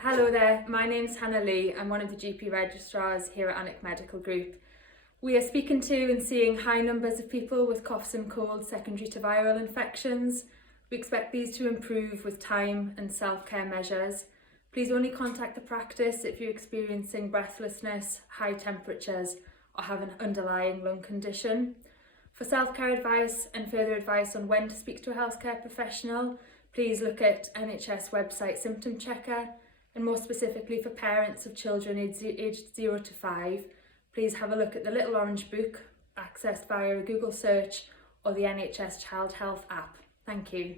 Hello there, my name's Hannah Lee. I'm one of the GP registrars here at Alnwick Medical Group. We are speaking to and seeing high numbers of people with coughs and colds secondary to viral infections. We expect these to improve with time and self-care measures. Please only contact the practice if you're experiencing breathlessness, high temperatures or have an underlying lung condition. For self-care advice and further advice on when to speak to a healthcare professional, please look at NHS website Symptom Checker, and more specifically for parents of children aged 0 to 5, please have a look at the Little Orange Book, accessed via a Google search or the NHS Child Health app. Thank you.